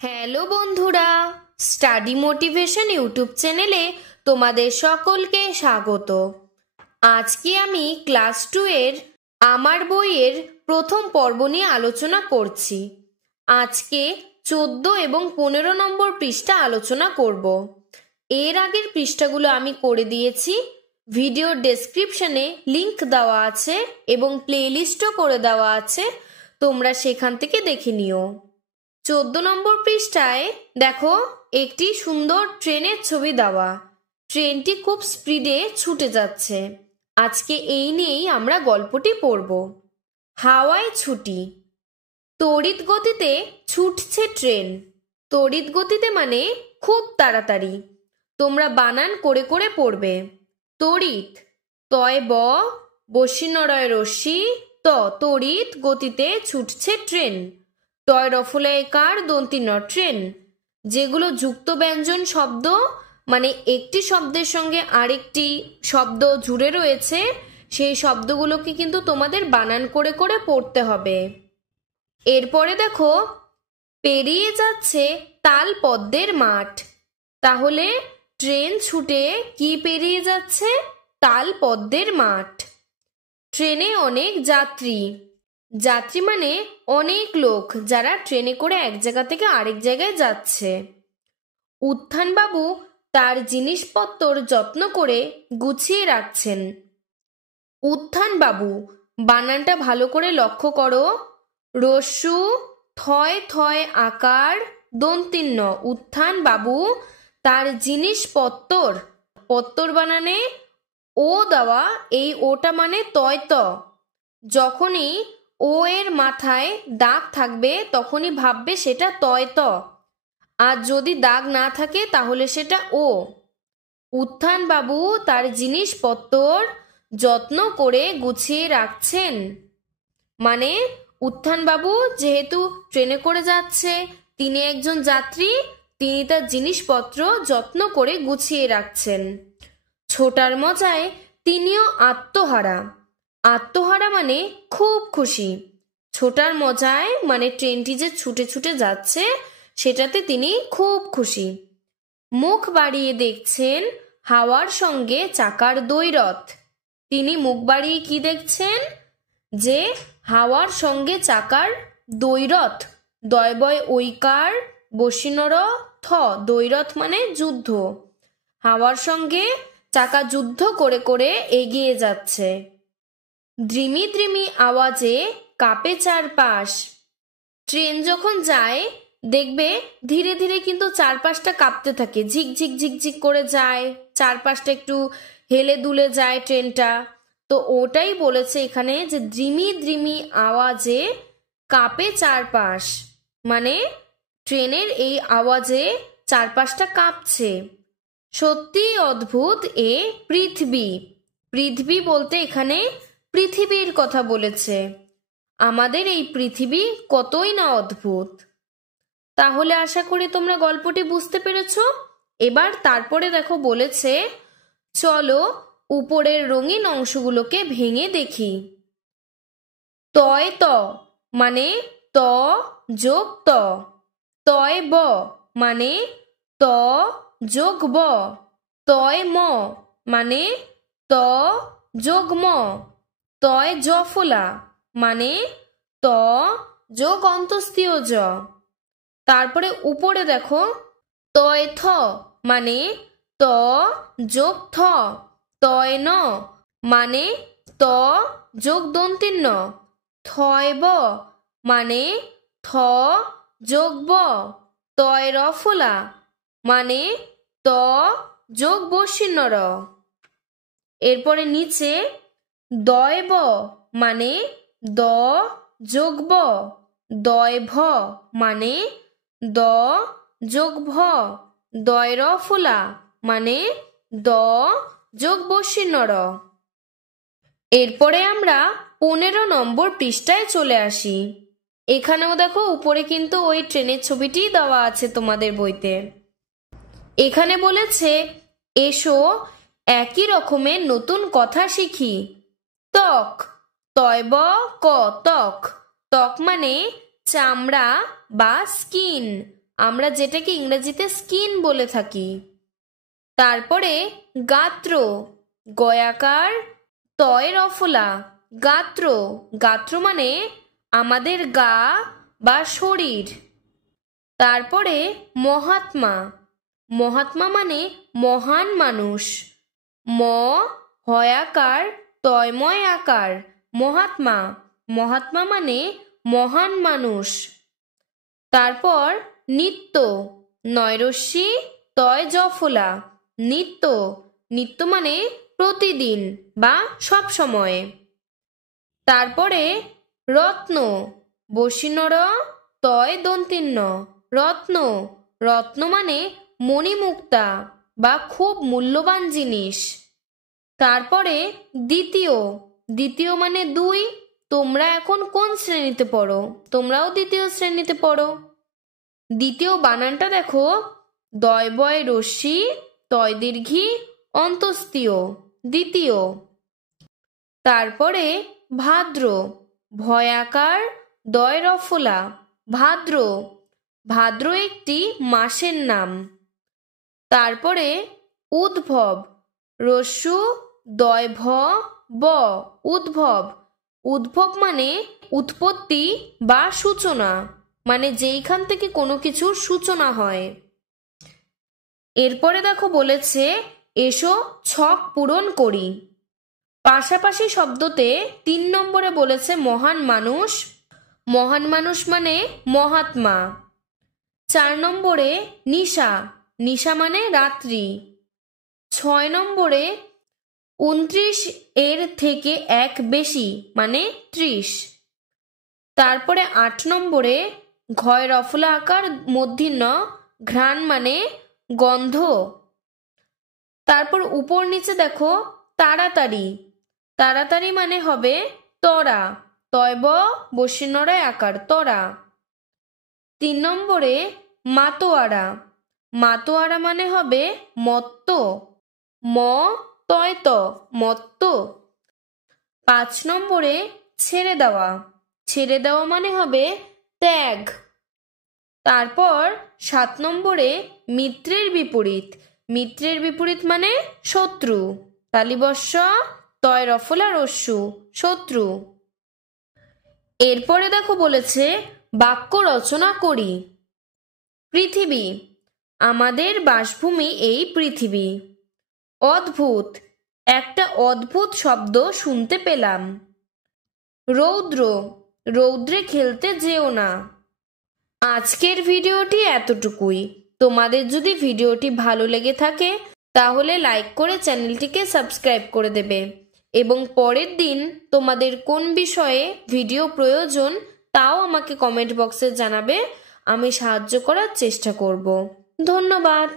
Hello বন্ধুরা, study motivation YouTube চ্যানেলে তোমাদের সকলকে স্বাগত। আজকে আমি ক্লাস 2 এর আমার বইয়ের প্রথম পর্ব নিয়ে আলোচনা করছি। আজকে 14 এবং 15 নম্বর পৃষ্ঠা আলোচনা করব। এর আগের পৃষ্ঠাগুলো আমি করে দিয়েছি, ভিডিও ডেসক্রিপশনে লিংক দেওয়া আছে এবং প্লেলিস্টও করে দেওয়া আছে, তোমরা সেখান থেকে দেখে নিও। 14 নম্বর পৃষ্ঠায় দেখো একটি সুন্দর ট্রেনের ছবি দেওয়া। ট্রেনটি খুব স্পিডে ছুটে যাচ্ছে। আজকে এই নিয়েই আমরা গল্পটি পড়ব। হাওয়ায় ছুটি। তড়িৎ গতিতে ছুটছে ট্রেন। তড়িৎ গতিতে মানে খুব তাড়াতাড়ি। তোমরা বানান করে করে পড়বে। তড়িৎ, তয় ব, বসিনরয় রশ্মি, ত, তড়িৎ গতিতে ছুটছে ট্রেন। টয় রফলায়কার দন্তিন ট্রেন। যেগুলো যুক্ত ব্যঞ্জন শব্দ, মানে একটি শব্দের সঙ্গে আরেকটি শব্দ জুড়ে রয়েছে, সেই শব্দগুলোকে কিন্তু তোমাদের বানান করে করে পড়তে হবে। এরপরে দেখো, পেরিয়ে যাচ্ছে তাল পদ্মের মাঠ। তাহলে ট্রেন ছুটে কি পেরিয়ে যাচ্ছে? তাল পদ্মের মাঠ। ট্রেনে অনেক যাত্রী। যাত্রী মানে অনেক লোক যারা ট্রেনে করে এক জায়গা থেকে আরেক জায়গায় যাচ্ছে। উত্থানবাবু তার জিনিসপত্র যত্ন করে গুছিয়ে রাখছেন। উত্থানবাবু, বানানটা ভালো করে লক্ষ্য করো। রস্যু থয় থয় আকার দন্তিন্ন। উত্থানবাবু তার জিনিসপত্র, পত্তর বানানে ও দেওয়া, এই ওটা মানে তয় ত। যখনই ও এর মাথায় দাগ থাকবে তখনই ভাববে সেটা তয় ত, আর যদি দাগ না থাকে তাহলে সেটা ও। উত্থানবাবু তার জিনিসপত্র যত্ন করে গুছিয়ে রাখছেন। মানে উত্থানবাবু যেহেতু ট্রেনে করে যাচ্ছে, তিনি একজন যাত্রী, তিনি তার জিনিসপত্র যত্ন করে গুছিয়ে রাখছেন। ছোটার মজায় তিনিও আত্মহারা। আত্মহারা মানে খুব খুশি। ছোটার মজায় মানে ট্রেনটি যে ছুটে ছুটে যাচ্ছে সেটাতে তিনি খুব খুশি। মুখ বাড়িয়ে দেখছেন হাওয়ার সঙ্গে চাকার দ্বৈরথ। তিনি মুখ বাড়িয়ে কি দেখছেন? যে হাওয়ার সঙ্গে চাকার দ্বৈরথ। দয়বয় ঐকার বসিনর থ, দ্বৈরথ মানে যুদ্ধ। হাওয়ার সঙ্গে চাকা যুদ্ধ করে করে এগিয়ে যাচ্ছে। দ্রিমি দ্রিমি আওয়াজে কাঁপে চারপাশ। ট্রেন যখন যায় দেখবে ধীরে ধীরে কিন্তু চারপাশটা কাঁপতে থাকে, ঝিকঝিক ঝিকঝিক করে যায়, চারপাশটা একটু হেলে দুলে যায় ট্রেনটা। তো ওটাই বলেছে এখানে যে দ্রিমি দ্রিমি আওয়াজে কাঁপে চারপাশ, মানে ট্রেনের এই আওয়াজে চারপাশটা কাঁপছে। সত্যি অদ্ভুত এ পৃথিবী। পৃথিবী বলতে এখানে পৃথিবীর কথা বলেছে। আমাদের এই পৃথিবী কতই না অদ্ভুত। তাহলে আশা করি তোমরা গল্পটি বুঝতে পেরেছো। এবার তারপরে দেখো বলেছে, চলো উপরের রঙিন অংশগুলোকে ভেঙে দেখি। তয় ত মানে ত যোগ ত। তয় ব মানে ত যোগ ব। তয় ম মানে ত যোগ ম। তয় জফলা মানে ত যোগ অন্তস্তীয় জ। তারপরে উপরে দেখো, তয় থ মানে ত যোগ থ। তয় ন মানে ত যোগ দন্তিন ন। থয় ব মানে থ যোগ ব। তয় রফলা মানে ত যোগ বসিন্ন র। এরপরে নিচে দয় ব মানে দ যোগ ব। দয় ভ মানে দ যোগ ভ। দয় রফলা মানে দ যোগ বসিন্ন র। এরপরে আমরা 15 নম্বর পৃষ্ঠায় চলে আসি। এখানেও দেখো উপরে কিন্তু ওই ট্রেনের ছবিটি দেওয়া আছে তোমাদের বইতে। এখানে বলেছে, এসো একই রকমের নতুন কথা শিখি। ত্বক, তয়ব ক ত্বক। ত্বক মানে চামড়া বা স্কিন। আমরা যেটাকে ইংরেজিতে স্কিন বলে থাকি। তারপরে গাত্র, গয়াকার তয় রফলা, গাত্র। গাত্র মানে আমাদের গা বা শরীর। তারপরে মহাত্মা, মহাত্মা মানে মহান মানুষ। ম হয়াকার তয়ময় আকার, মহাত্মা। মহাত্মা মানে মহান মানুষ। তারপর নিত্য, নয়রস্যি তয় জফলা, নিত্য। নিত্য মানে প্রতিদিন বা সব সময়। তারপরে রত্ন, বসিনর তয় দন্তিন্ন, রত্ন। রত্ন মানে মণিমুক্তা বা খুব মূল্যবান জিনিস। তারপরে দ্বিতীয়, দ্বিতীয় মানে দুই। তোমরা এখন কোন শ্রেণীতে পড়ো? তোমরাও দ্বিতীয় শ্রেণীতে পড়ো। দ্বিতীয় বানানটা দেখো, দয় বয় রস্যি তয় দীর্ঘি অন্তস্তীয়, দ্বিতীয়। তারপরে ভাদ্র, ভয়াকার দয় রফলা, ভাদ্র। ভাদ্র একটি মাসের নাম। তারপরে উদ্ভব, রস্যু দয় ভ ব, উদ্ভব। উদ্ভব মানে উৎপত্তি বা সূচনা, মানে যেইখান থেকে কোনো কিছুর সূচনা হয়। এরপরে দেখো বলেছে এসো ছক পূরণ করি। পাশাপাশি শব্দতে 3 নম্বরে বলেছে মহান মানুষ। মহান মানুষ মানে মহাত্মা। 4 নম্বরে নিশা, নিশা মানে রাত্রি। 6 নম্বরে 29 এর থেকে 1 বেশি মানে 30। তারপরে 8 নম্বরে ঘয় রফলা আকার মূর্ধন্য, ঘ্রাণ মানে গন্ধ। তারপর উপর নিচে দেখো তাড়াতাড়ি, তাড়াতাড়ি মানে হবে তরা, তয়ব বসিনরায় আকার তরা। 3 নম্বরে মাতোয়ারা, মাতোয়ারা মানে হবে মত্ত, ম তয়ত মত্ত। 5 নম্বরে ছেড়ে দেওয়া, ছেড়ে দেওয়া মানে হবে ত্যাগ। তারপর 7 নম্বরে মিত্রের বিপরীত, মিত্রের বিপরীত মানে শত্রু, তালিবস্য তয় রফলা রস্যু, শত্রু। এরপরে দেখো বলেছে বাক্য রচনা করি। পৃথিবী, আমাদের বাসভূমি এই পৃথিবী। অদ্ভুত, একটা অদ্ভুত শব্দ শুনতে পেলাম। রৌদ্র, রৌদ্রে খেলতে যেও না। আজকের ভিডিওটি এতটুকুই। তোমাদের যদি ভিডিওটি ভালো লেগে থাকে তাহলে লাইক করে চ্যানেলটিকে সাবস্ক্রাইব করে দেবে এবং পরের দিন তোমাদের কোন বিষয়ে ভিডিও প্রয়োজন তাও আমাকে কমেন্ট বক্সে জানাবে। আমি সাহায্য করার চেষ্টা করব। ধন্যবাদ।